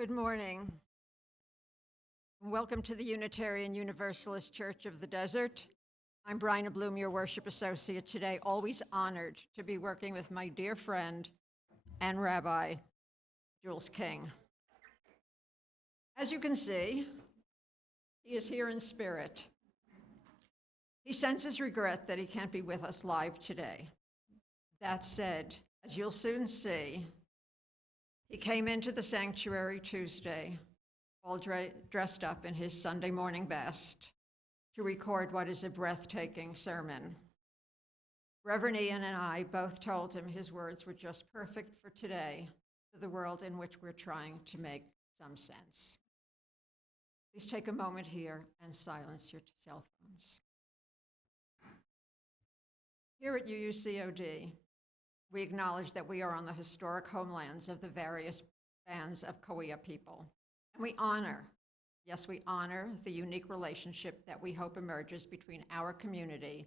Good morning. Welcome to the Unitarian Universalist Church of the Desert. I'm Bryna Blum, your worship associate today, always honored to be working with my dear friend and Rabbi, Jules King. As you can see, he is here in spirit. He senses regret that he can't be with us live today. That said, as you'll soon see, he came into the sanctuary Tuesday, all dressed up in his Sunday morning best, to record what is a breathtaking sermon. Reverend Ian and I both told him his words were just perfect for today, for the world in which we're trying to make some sense. Please take a moment here and silence your cell phones. Here at UUCOD, we acknowledge that we are on the historic homelands of the various bands of Cahuilla people. And we honor, yes, we honor the unique relationship that we hope emerges between our community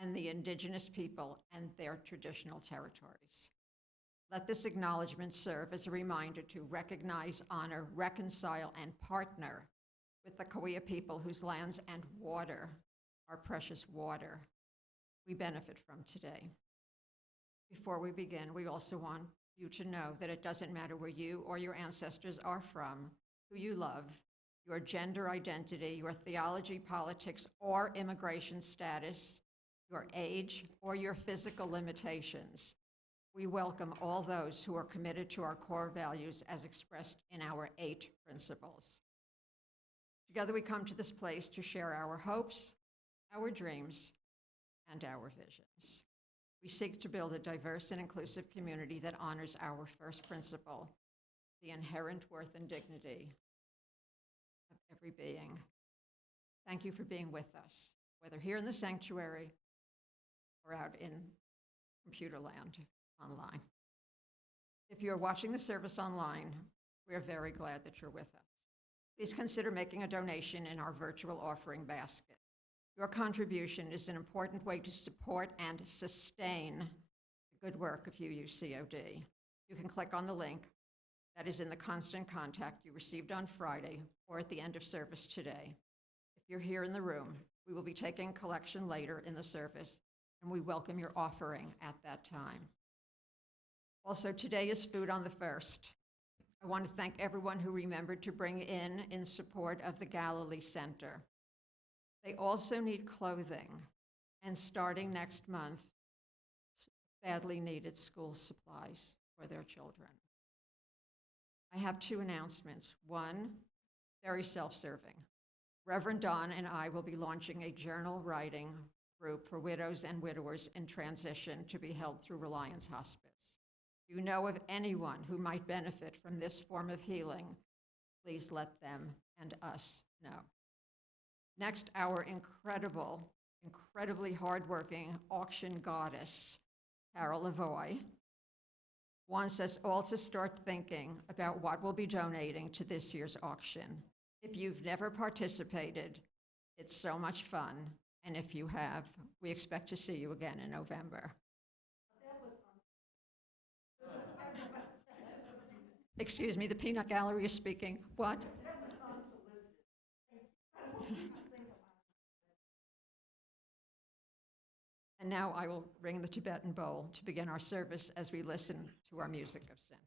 and the indigenous people and their traditional territories. Let this acknowledgement serve as a reminder to recognize, honor, reconcile, and partner with the Cahuilla people whose lands and water, our precious water, we benefit from today. Before we begin, we also want you to know that it doesn't matter where you or your ancestors are from, who you love, your gender identity, your theology, politics, or immigration status, your age, or your physical limitations. We welcome all those who are committed to our core values as expressed in our 8 principles. Together we come to this place to share our hopes, our dreams, and our visions. We seek to build a diverse and inclusive community that honors our first principle, the inherent worth and dignity of every being. Thank you for being with us, whether here in the sanctuary or out in computer land online. If you're watching the service online, we are very glad that you're with us. Please consider making a donation in our virtual offering basket. Your contribution is an important way to support and sustain the good work of UUCOD. You can click on the link that is in the constant contact you received on Friday or at the end of service today. If you're here in the room, we will be taking collection later in the service, and we welcome your offering at that time. Also, today is Food on the First. I want to thank everyone who remembered to bring in support of the Galilee Center. They also need clothing, and starting next month, badly needed school supplies for their children. I have 2 announcements. One, very self-serving. Reverend Don and I will be launching a journal writing group for widows and widowers in transition to be held through Reliance Hospice. If you know of anyone who might benefit from this form of healing, please let them and us know. Next, our incredibly hardworking auction goddess, Carol Lavoie, wants us all to start thinking about what we'll be donating to this year's auction. If you've never participated, it's so much fun, and if you have, we expect to see you again in November. Excuse me, the peanut gallery is speaking. What? And now I will ring the Tibetan bowl to begin our service as we listen to our music of sin.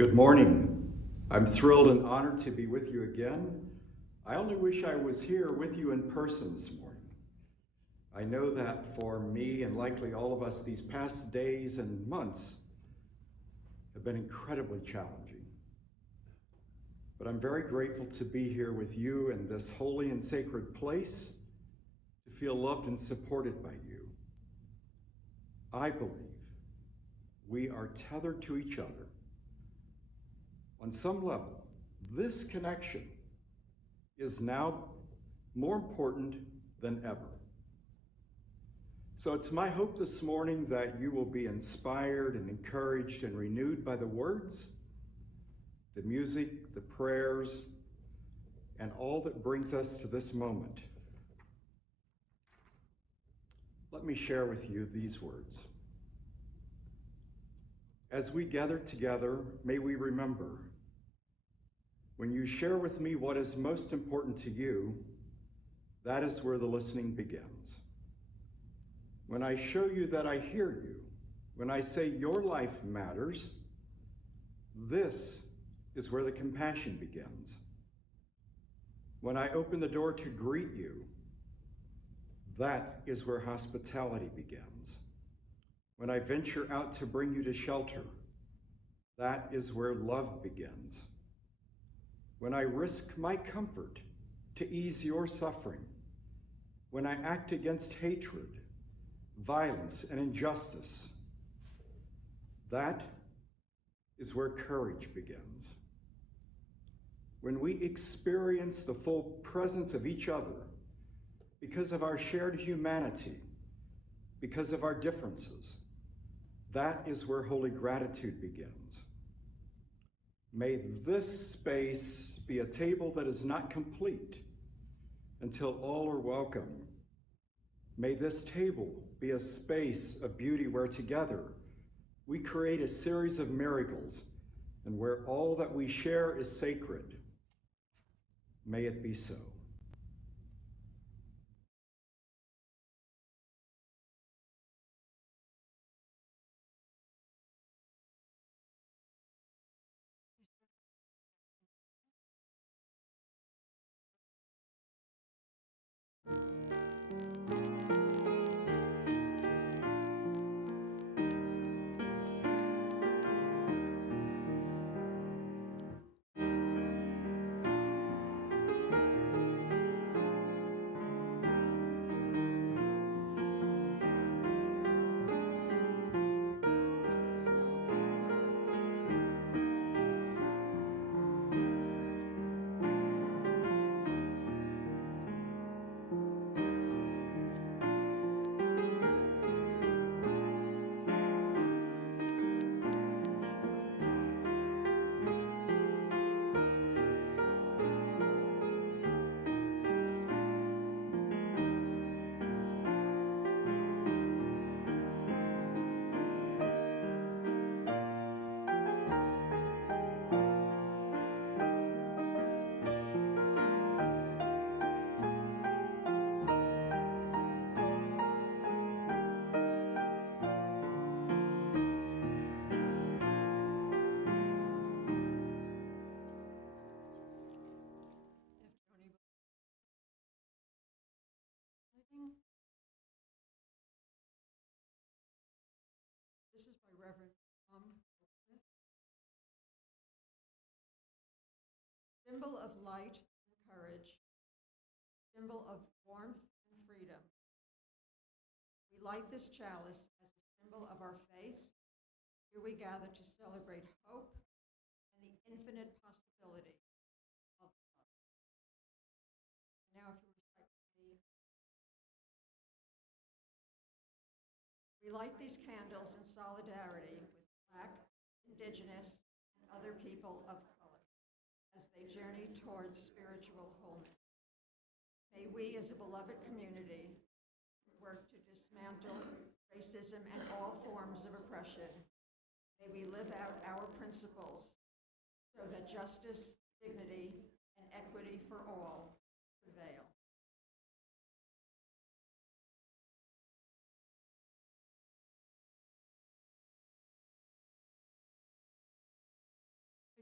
Good morning. I'm thrilled and honored to be with you again. I only wish I was here with you in person this morning. I know that for me and likely all of us, these past days and months have been incredibly challenging. But I'm very grateful to be here with you in this holy and sacred place, to feel loved and supported by you. I believe we are tethered to each other. On some level, this connection is now more important than ever. So it's my hope this morning that you will be inspired and encouraged and renewed by the words, the music, the prayers, and all that brings us to this moment. Let me share with you these words. As we gather together, may we remember, when you share with me what is most important to you, that is where the listening begins. When I show you that I hear you, when I say your life matters, this is where the compassion begins. When I open the door to greet you, that is where hospitality begins. When I venture out to bring you to shelter, that is where love begins. When I risk my comfort to ease your suffering, when I act against hatred, violence, and injustice, that is where courage begins. When we experience the full presence of each other because of our shared humanity, because of our differences, that is where holy gratitude begins. May this space be a table that is not complete until all are welcome. May this table be a space of beauty where together we create a series of miracles and where all that we share is sacred. May it be so. This is by Reverend Blum. Symbol of light and courage, symbol of warmth and freedom. We light this chalice as a symbol of our faith. Here we gather to celebrate hope and the infinite possibility of love. Now, if you recite with me, we light these candles in solidarity with Black, Indigenous, and other people of color as they journey towards spiritual wholeness. May we, as a beloved community, work to dismantle racism and all forms of oppression. May we live out our principles so that justice, dignity, and equity for all prevail.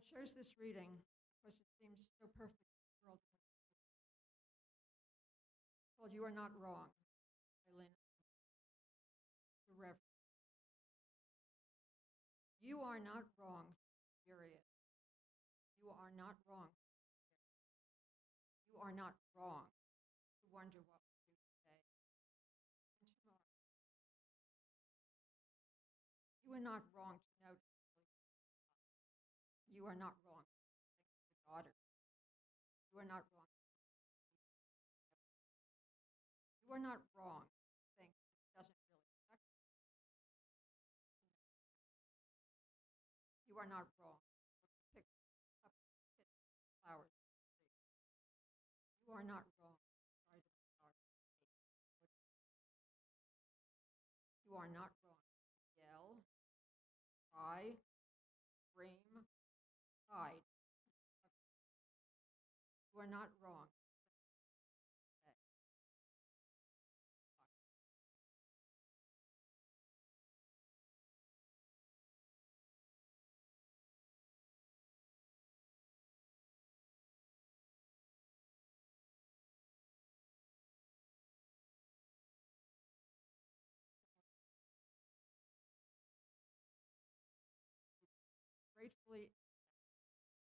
chose this reading because it seems so perfect in the world. It's called You Are Not Wrong by Lynn, the Reverend. You are not wrong, period. You are not wrong. You are not wrong to wonder what we do today and tomorrow. You are not wrong to know. You are not wrong to think of your daughter. You are not wrong. You are not wrong to think it doesn't really affect you. You are not wrong to pick up flowers. You are not wrong to try to be hard. You are not wrong to yell, cry, scream, hide. You are not wrong. Gratefully, thank you,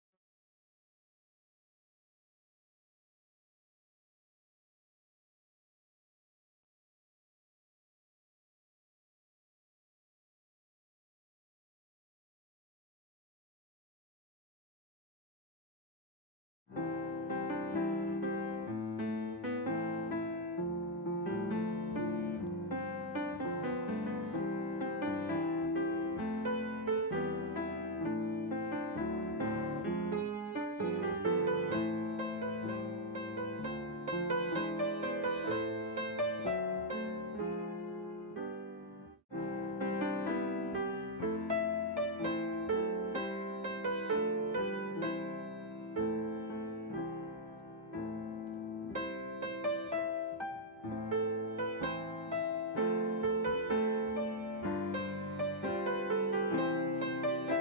Joe.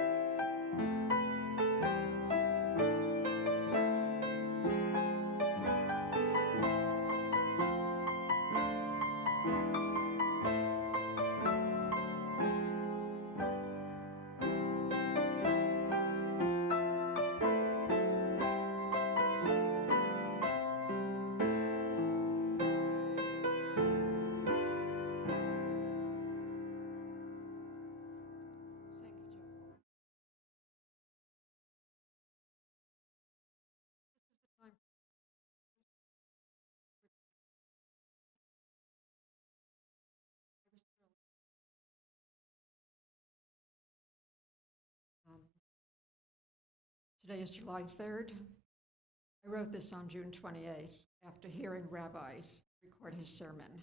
This is the time I was thrilled. Um, Today is July 3rd. I wrote this on June 28th after hearing rabbis record his sermon.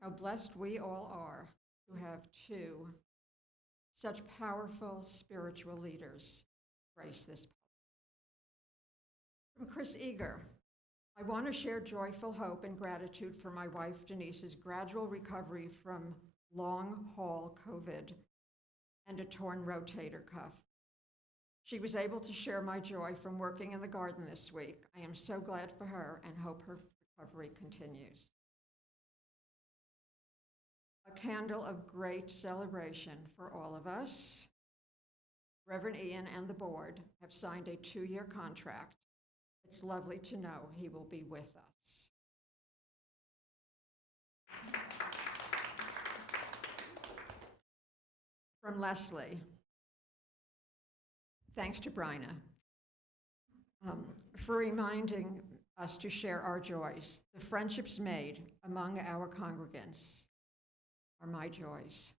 How blessed we all are to have two such powerful spiritual leaders grace this. From Chris Eager, I want to share joyful hope and gratitude for my wife Denise's gradual recovery from long haul COVID and a torn rotator cuff. She was able to share my joy from working in the garden this week. I am so glad for her and hope her recovery continues. A candle of great celebration for all of us. Reverend Ian and the board have signed a 2-year contract. It's lovely to know he will be with us. From Leslie, thanks to Bryna for reminding us to share our joys. The friendships made among our congregants are my joys.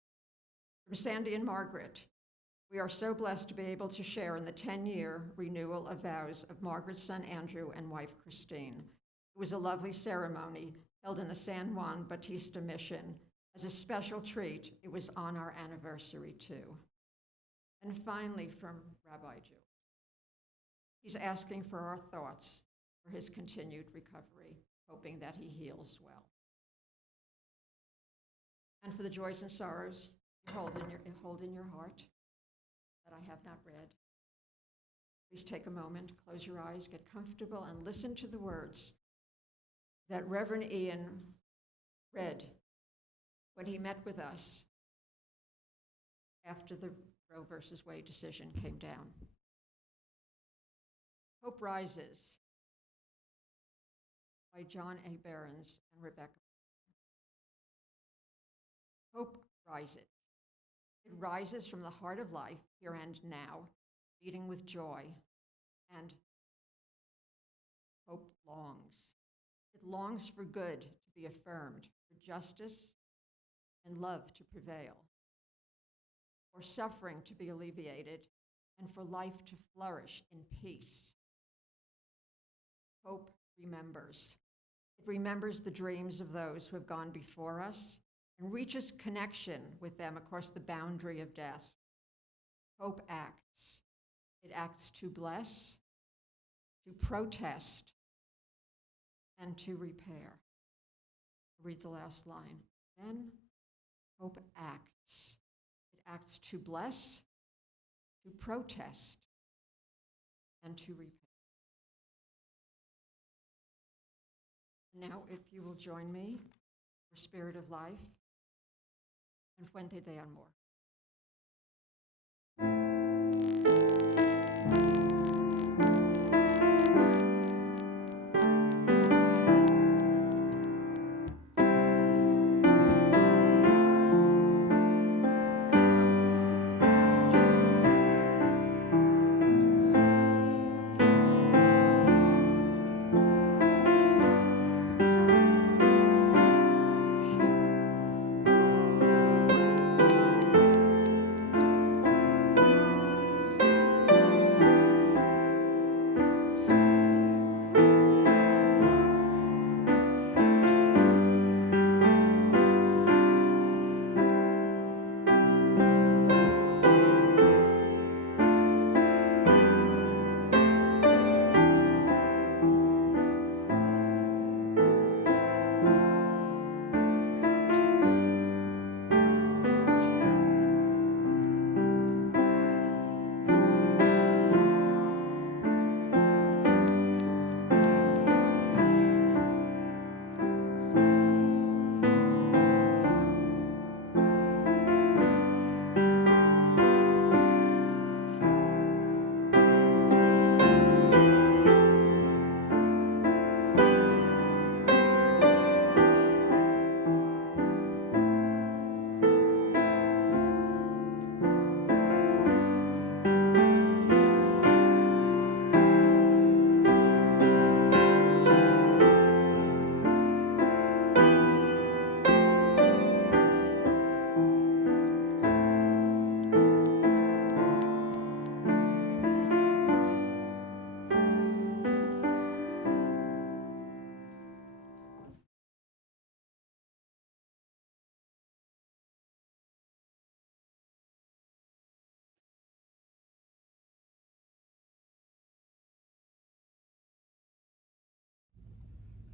From Sandy and Margaret, we are so blessed to be able to share in the 10-year renewal of vows of Margaret's son Andrew and wife Christine. It was a lovely ceremony held in the San Juan Bautista Mission. As a special treat, it was on our anniversary too. And finally, from Rabbi Jules. He's asking for our thoughts for his continued recovery, hoping that he heals well. And for the joys and sorrows you hold in your heart that I have not read. Please take a moment, close your eyes, get comfortable, and listen to the words that Reverend Ian read when he met with us after the Roe versus Wade decision came down. Hope Rises by John A. Behrens and Rebecca. Hope rises. It rises from the heart of life, here and now, beating with joy, and hope longs. It longs for good to be affirmed, for justice and love to prevail, for suffering to be alleviated, and for life to flourish in peace. Hope remembers. It remembers the dreams of those who have gone before us and reaches connection with them across the boundary of death. Hope acts. It acts to bless, to protest, and to repair. I'll read the last line. Then hope acts. It acts to bless, to protest, and to repair. Now, if you will join me for Spirit of Life and Fuente de Amor.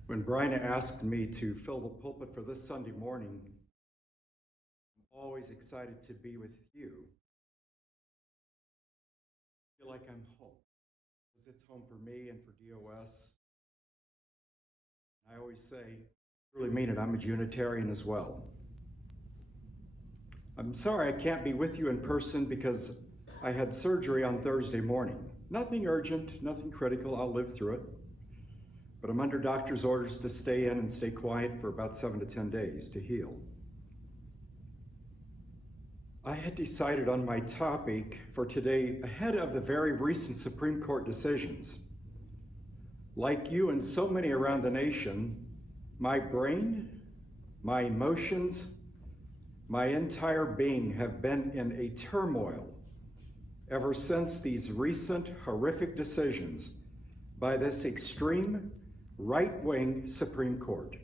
When Bryna asked me to fill the pulpit for this Sunday morning, I'm always excited to be with you. I feel like I'm home, because it's home for me and for DOS. I always say, I really mean it, I'm a Unitarian as well. I'm sorry I can't be with you in person because I had surgery on Thursday morning. Nothing urgent, nothing critical, I'll live through it. But I'm under doctor's orders to stay in and stay quiet for about 7 to 10 days to heal. I had decided on my topic for today ahead of the very recent Supreme Court decisions. Like you and so many around the nation, my brain, my emotions, my entire being have been in a turmoil ever since these recent horrific decisions by this extreme right-wing Supreme Court.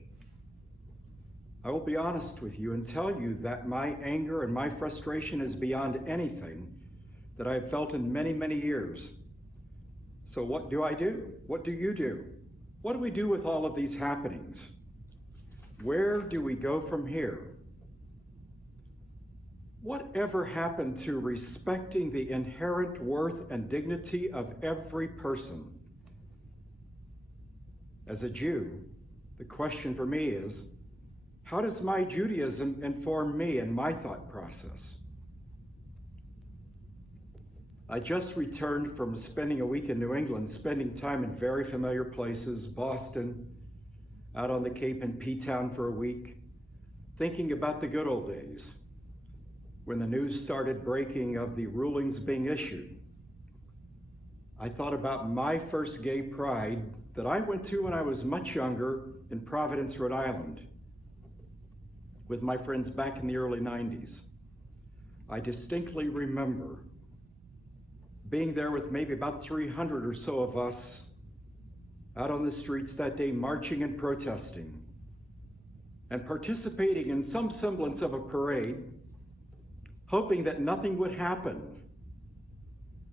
I will be honest with you and tell you that my anger and my frustration is beyond anything that I have felt in many, many years. So what do I do? What do you do? What do we do with all of these happenings? Where do we go from here? Whatever happened to respecting the inherent worth and dignity of every person? As a Jew, the question for me is, how does my Judaism inform me and my thought process? I just returned from spending a week in New England, spending time in very familiar places, Boston, out on the Cape in P-Town for a week, thinking about the good old days when the news started breaking of the rulings being issued. I thought about my first gay pride that I went to when I was much younger in Providence, Rhode Island, with my friends back in the early 90s. I distinctly remember being there with maybe about 300 or so of us out on the streets that day, marching and protesting, and participating in some semblance of a parade, hoping that nothing would happen,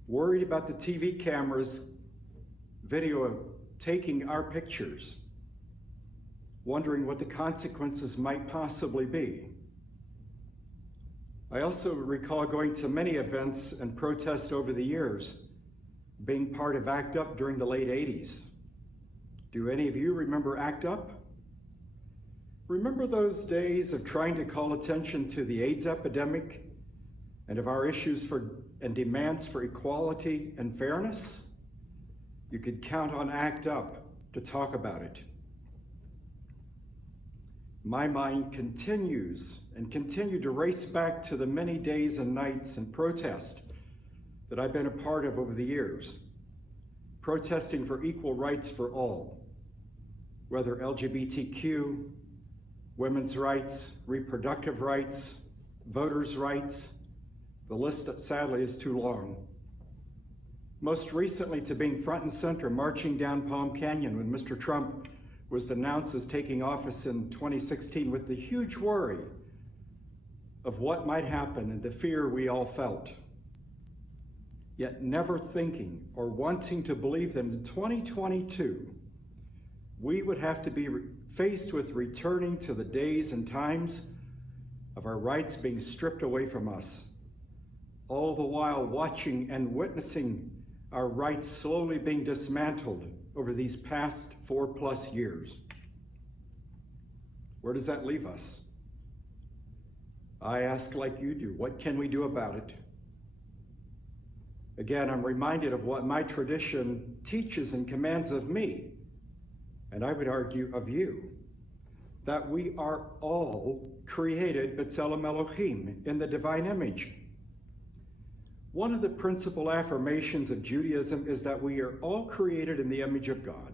worried about the TV cameras video taking our pictures, wondering what the consequences might possibly be. I also recall going to many events and protests over the years, being part of ACT UP during the late 80s. Do any of you remember ACT UP? Remember those days of trying to call attention to the AIDS epidemic and of our issues and demands for equality and fairness? You could count on ACT UP to talk about it. My mind continued to race back to the many days and nights and protest that I've been a part of over the years, protesting for equal rights for all, whether LGBTQ, women's rights, reproductive rights, voters' rights. The list, sadly, is too long. Most recently to being front and center marching down Palm Canyon when Mr. Trump was announced as taking office in 2016 with the huge worry of what might happen and the fear we all felt. Yet never thinking or wanting to believe that in 2022, we would have to be faced with returning to the days and times of our rights being stripped away from us, all the while watching and witnessing our rights slowly being dismantled over these past 4+ years. Where does that leave us? I ask like you do, what can we do about it? Again, I'm reminded of what my tradition teaches and commands of me, and I would argue of you, that we are all created B'Tselem Elohim, in the divine image. One of the principal affirmations of Judaism is that we are all created in the image of God.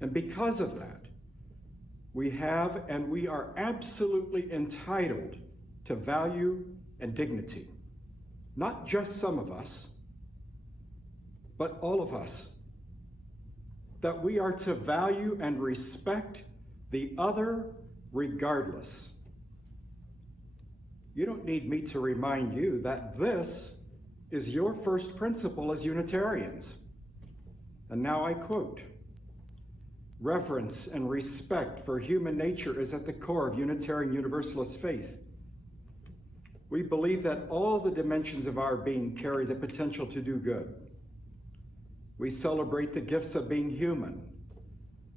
And because of that, we have and we are absolutely entitled to value and dignity. Not just some of us, but all of us. That we are to value and respect the other regardless. You don't need me to remind you that this is your first principle as Unitarians. And now I quote, "Reverence and respect for human nature is at the core of Unitarian Universalist faith. We believe that all the dimensions of our being carry the potential to do good. We celebrate the gifts of being human,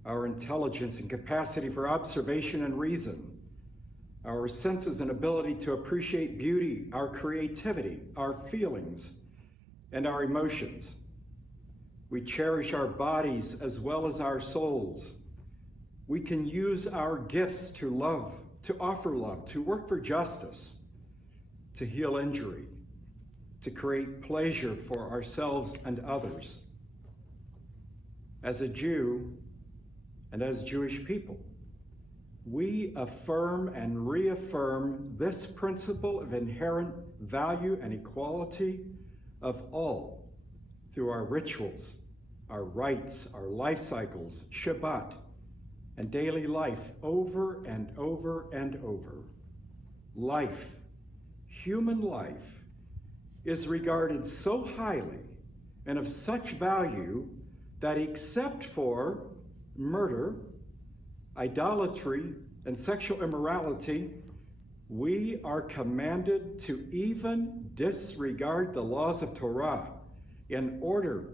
our intelligence and capacity for observation and reason, our senses and ability to appreciate beauty, our creativity, our feelings, and our emotions. We cherish our bodies as well as our souls. We can use our gifts to love, to offer love, to work for justice, to heal injury, to create pleasure for ourselves and others. As a Jew and as Jewish people, we affirm and reaffirm this principle of inherent value and equality of all through our rituals, our rites, our life cycles, Shabbat, and daily life over and over and over. Life, human life, is regarded so highly and of such value that except for murder, idolatry, and sexual immorality, we are commanded to even disregard the laws of Torah in order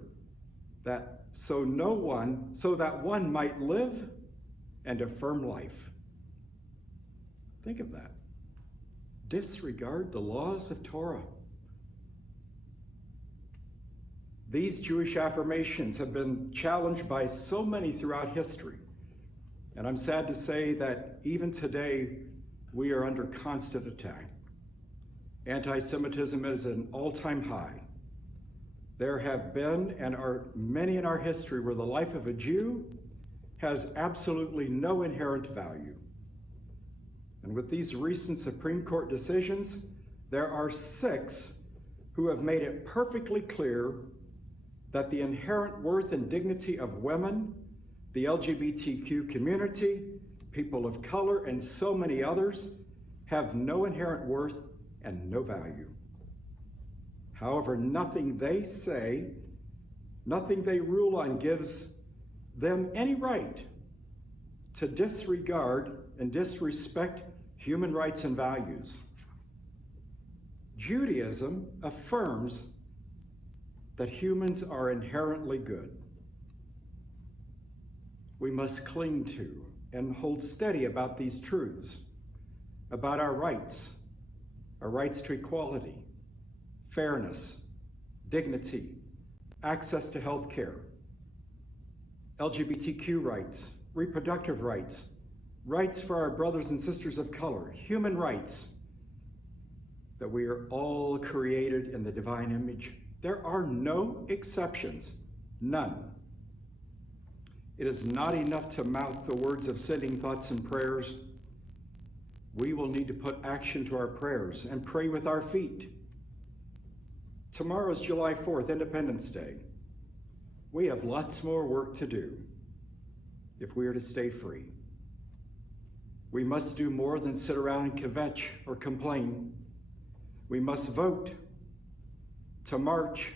that so that one might live and affirm life. Think of that. Disregard the laws of Torah. These Jewish affirmations have been challenged by so many throughout history. And I'm sad to say that even today, we are under constant attack. Anti-Semitism is at an all-time high. There have been and are many in our history where the life of a Jew has absolutely no inherent value. And with these recent Supreme Court decisions, there are 6 who have made it perfectly clear that the inherent worth and dignity of women, the LGBTQ community, people of color, and so many others have no inherent worth and no value. However, nothing they say, nothing they rule on gives them any right to disregard and disrespect human rights and values. Judaism affirms that humans are inherently good. We must cling to and hold steady about these truths, about our rights to equality, fairness, dignity, access to health care, LGBTQ rights, reproductive rights, rights for our brothers and sisters of color, human rights, that we are all created in the divine image. There are no exceptions, none. It is not enough to mouth the words of sending thoughts and prayers. We will need to put action to our prayers and pray with our feet. Tomorrow is July 4th, Independence Day. We have lots more work to do if we are to stay free. We must do more than sit around and kvetch or complain. We must vote, to march,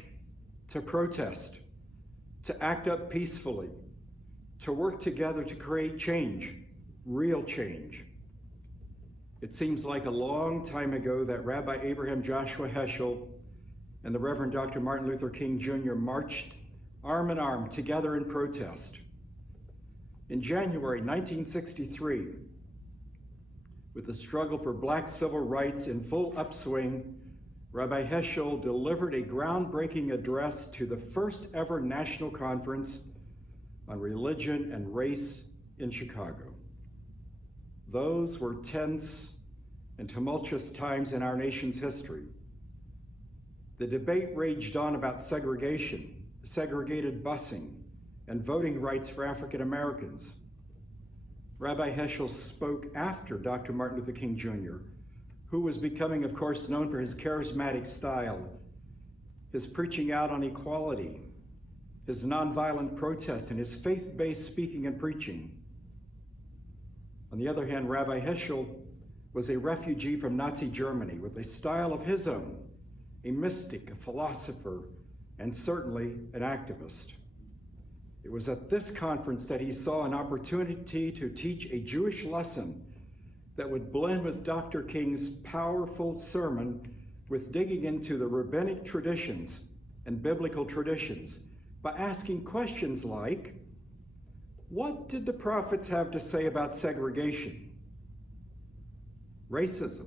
to protest, to act up peacefully, to work together to create change, real change. It seems like a long time ago that Rabbi Abraham Joshua Heschel and the Reverend Dr. Martin Luther King Jr. marched arm in arm together in protest. In January 1963, with the struggle for black civil rights in full upswing, Rabbi Heschel delivered a groundbreaking address to the first ever national conference on religion and race in Chicago. Those were tense and tumultuous times in our nation's history. The debate raged on about segregation, segregated busing, and voting rights for African Americans. Rabbi Heschel spoke after Dr. Martin Luther King Jr., who was becoming, of course, known for his charismatic style, his preaching out on equality, his nonviolent protest, and his faith-based speaking and preaching. On the other hand, Rabbi Heschel was a refugee from Nazi Germany with a style of his own, a mystic, a philosopher, and certainly an activist. It was at this conference that he saw an opportunity to teach a Jewish lesson that would blend with Dr. King's powerful sermon with digging into the rabbinic traditions and biblical traditions by asking questions like, what did the prophets have to say about segregation? Racism?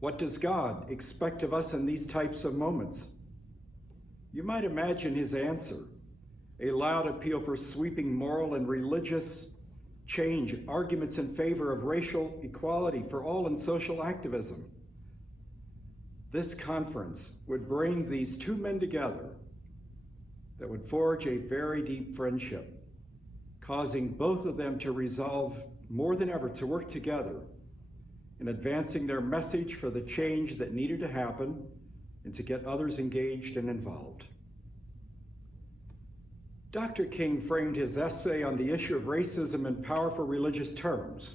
What does God expect of us in these types of moments? You might imagine his answer, a loud appeal for sweeping moral and religious change, arguments in favor of racial equality for all and social activism. This conference would bring these two men together that would forge a very deep friendship, causing both of them to resolve more than ever to work together in advancing their message for the change that needed to happen and to get others engaged and involved. Dr. King framed his essay on the issue of racism in powerful religious terms,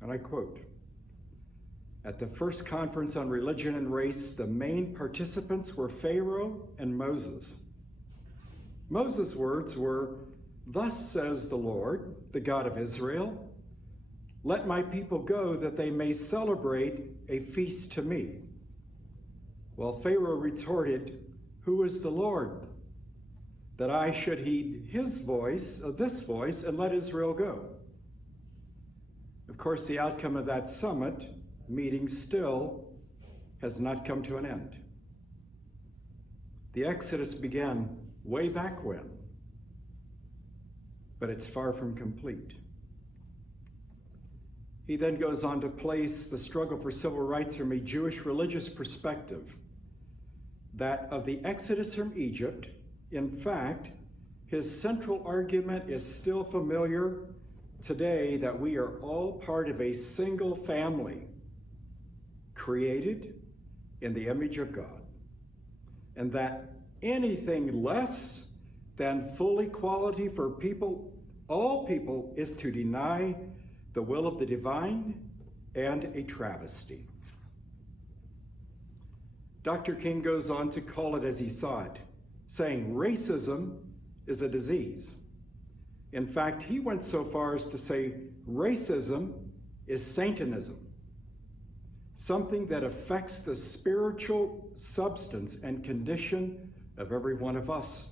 and I quote, "At the first conference on religion and race, the main participants were Pharaoh and Moses. Moses' words were, 'Thus says the Lord, the God of Israel, Let my people go that they may celebrate a feast to me. Well, Pharaoh retorted, who is the Lord, that I should heed his voice, this voice, and let Israel go? Of course, the outcome of that summit meeting still has not come to an end. The Exodus began way back when, but it's far from complete. He then goes on to place the struggle for civil rights from a Jewish religious perspective, that of the Exodus from Egypt. In fact, his central argument is still familiar today, that we are all part of a single family, created in the image of God, and that anything less than full equality for people, all people, is to deny the will of the divine and a travesty. Dr. King goes on to call it as he saw it, saying racism is a disease. In fact, he went so far as to say racism is Satanism, something that affects the spiritual substance and condition of every one of us.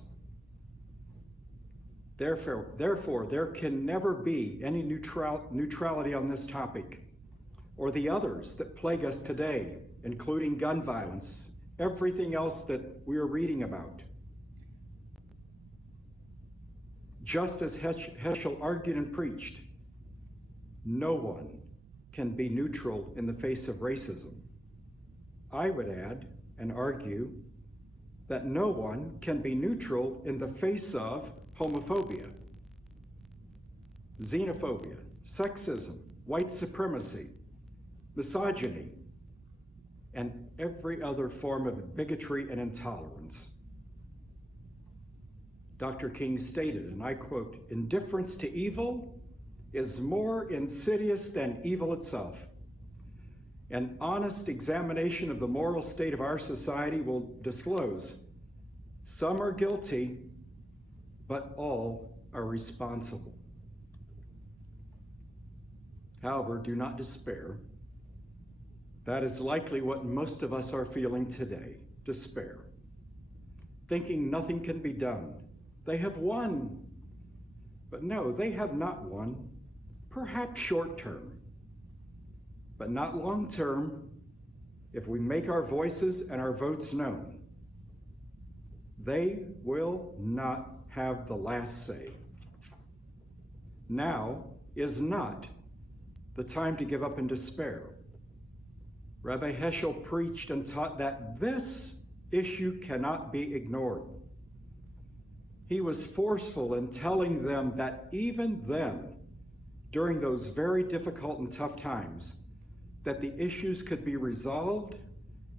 Therefore, there can never be any neutrality on this topic or the others that plague us today, including gun violence, everything else that we are reading about. Just as Heschel argued and preached, no one can be neutral in the face of racism. I would add and argue that no one can be neutral in the face of homophobia, xenophobia, sexism, white supremacy, misogyny, and every other form of bigotry and intolerance. Dr. King stated, and I quote, "Indifference to evil is more insidious than evil itself. An honest examination of the moral state of our society will disclose some are guilty, but all are responsible." However, do not despair. That is likely what most of us are feeling today, despair, thinking nothing can be done. They have won. But no, they have not won. Perhaps short term, but not long term if we make our voices and our votes known. They will not have the last say. Now is not the time to give up in despair. Rabbi Heschel preached and taught that this issue cannot be ignored. He was forceful in telling them that even then, during those very difficult and tough times, that the issues could be resolved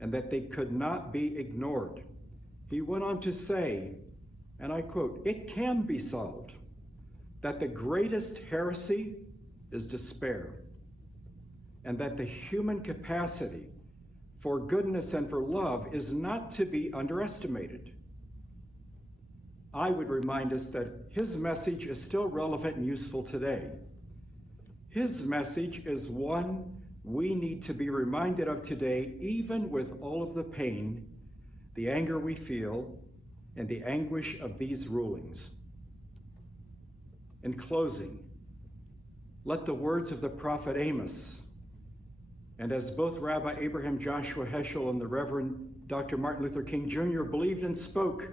and that they could not be ignored. He went on to say, and I quote, "It can be solved, that the greatest heresy is despair, and that the human capacity for goodness and for love is not to be underestimated." I would remind us that his message is still relevant and useful today. His message is one we need to be reminded of today, even with all of the pain, the anger we feel, and the anguish of these rulings. In closing, let the words of the prophet Amos, and as both Rabbi Abraham Joshua Heschel and the Reverend Dr. Martin Luther King Jr. believed and spoke,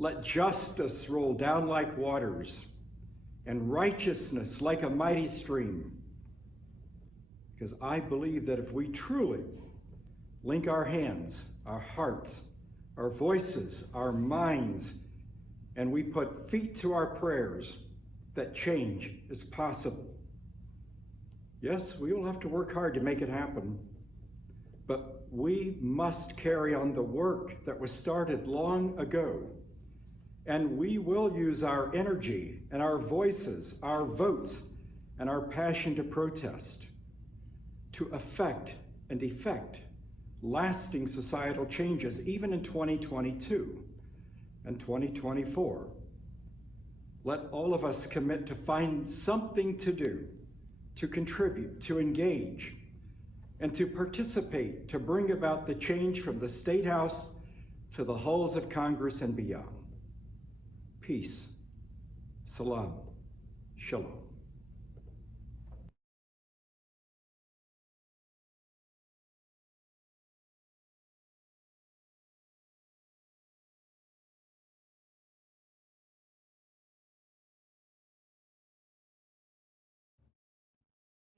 let justice roll down like waters and righteousness like a mighty stream. Because I believe that if we truly link our hands, our hearts, our voices, our minds, and we put feet to our prayers, that change is possible. Yes, we will have to work hard to make it happen, but we must carry on the work that was started long ago. And we will use our energy and our voices, our votes, and our passion to protest, to affect and effect lasting societal changes, even in 2022 and 2024. Let all of us commit to find something to do to contribute, to engage, and to participate to bring about the change from the State House to the halls of Congress and beyond. Peace, salam, shalom.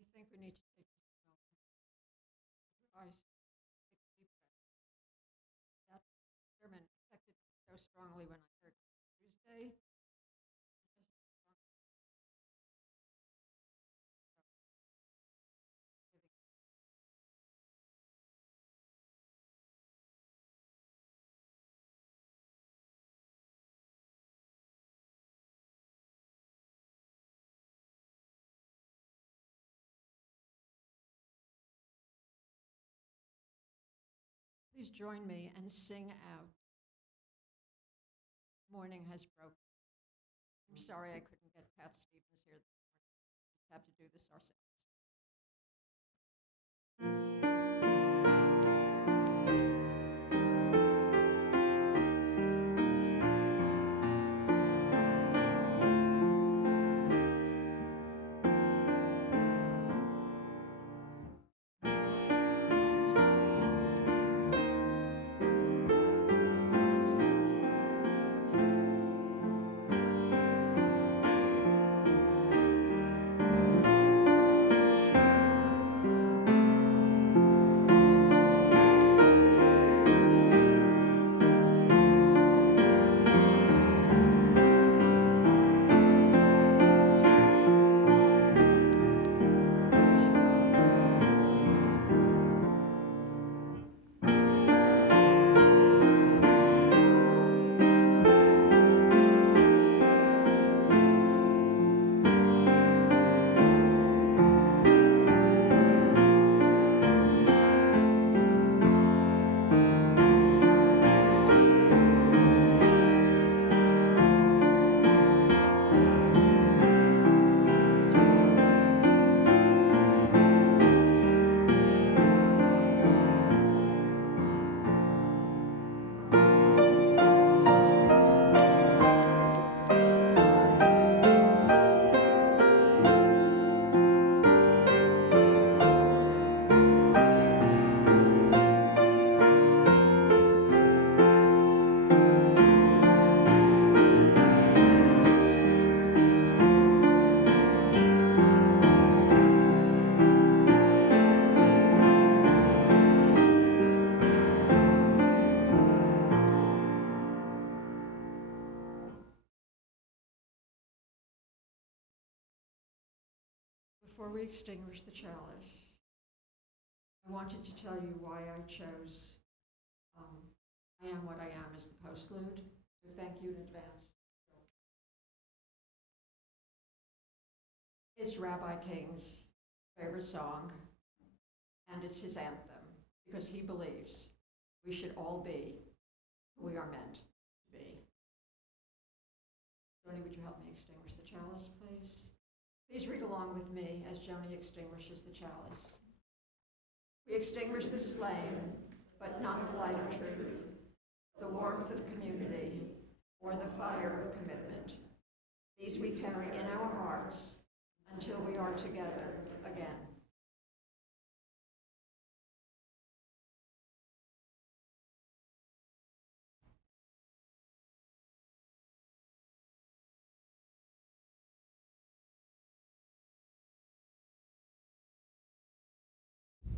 I think we need to take this moment. Eyes, take a deep breath. That sermon affected me so strongly when I heard it Tuesday. Please join me and sing out. Morning has broken. I'm sorry I couldn't get Pat Stevens here this morning. We have to do this ourselves. Before we extinguish the chalice, I wanted to tell you why I chose I Am What I Am as the postlude. So thank you in advance. It's Rabbi King's favorite song, and it's his anthem, because he believes we should all be who we are meant to be. Joni, would you help me extinguish the chalice, please? Please read along with me as Joni extinguishes the chalice. We extinguish this flame, but not the light of truth, the warmth of community, or the fire of commitment. These we carry in our hearts until we are together again.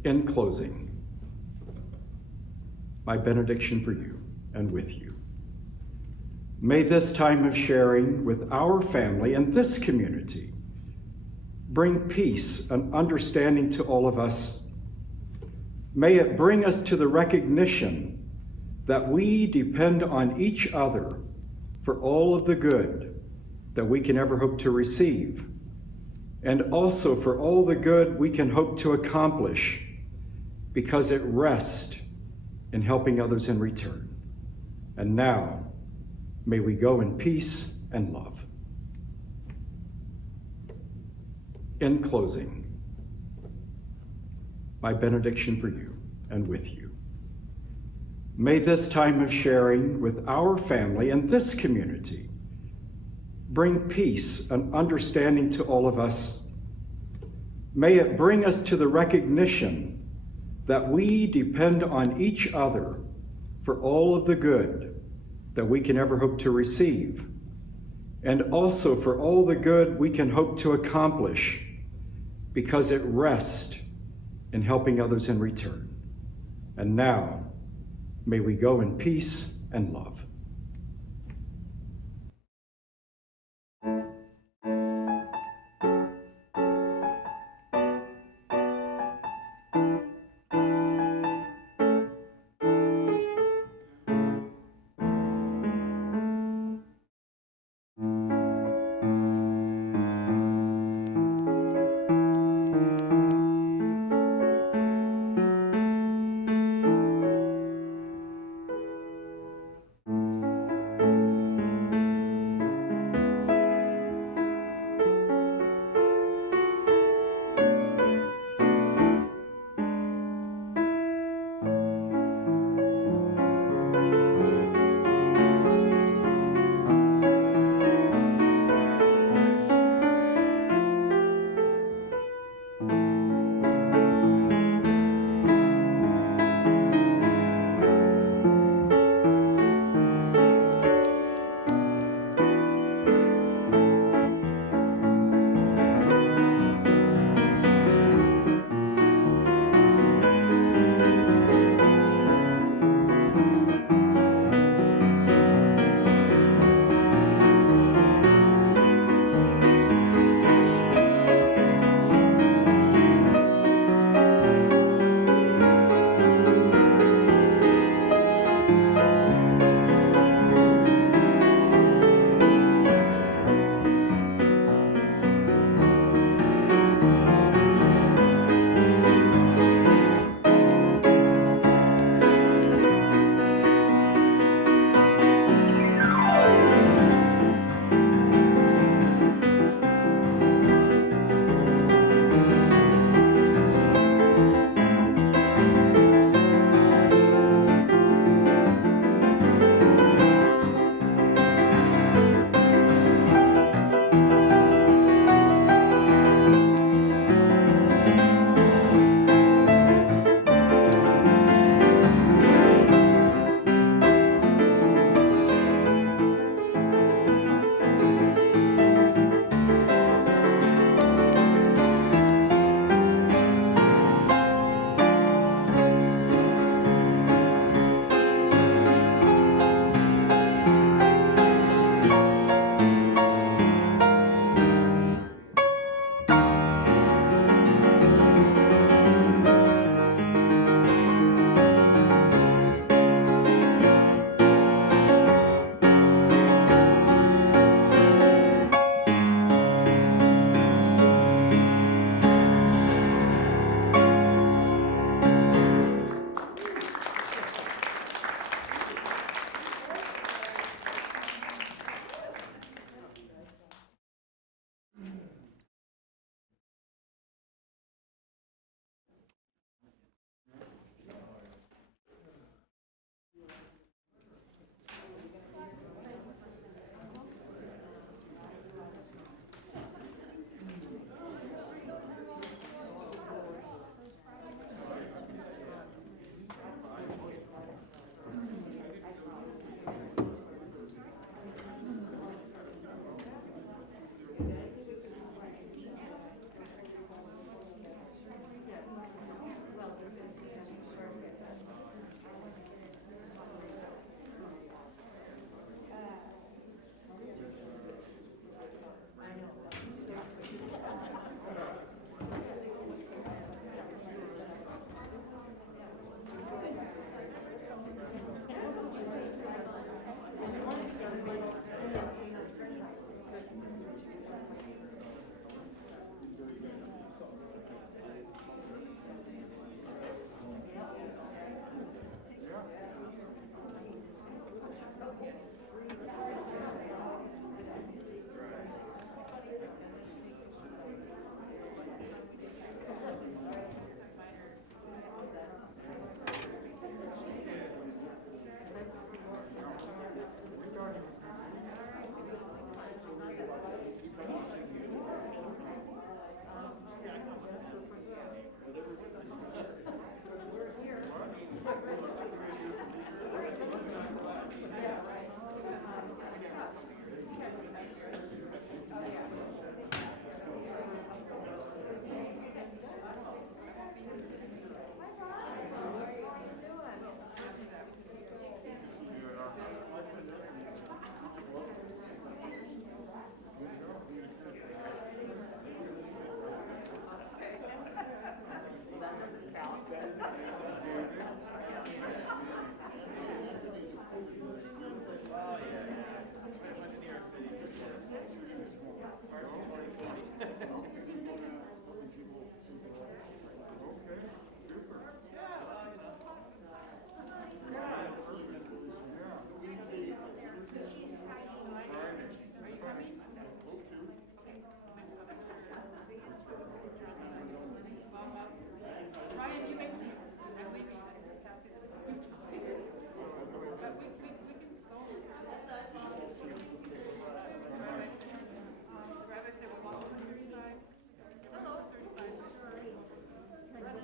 In closing, my benediction for you and with you. May this time of sharing with our family and this community bring peace and understanding to all of us. May it bring us to the recognition that we depend on each other for all of the good that we can ever hope to receive, and also for all the good we can hope to accomplish, because it rests in helping others in return. And now, may we go in peace and love. In closing, my benediction for you and with you. May this time of sharing with our family and this community bring peace and understanding to all of us. May it bring us to the recognition that we depend on each other for all of the good that we can ever hope to receive, and also for all the good we can hope to accomplish, because it rests in helping others in return. And now, may we go in peace and love.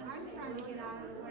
I'm trying to get out of the way.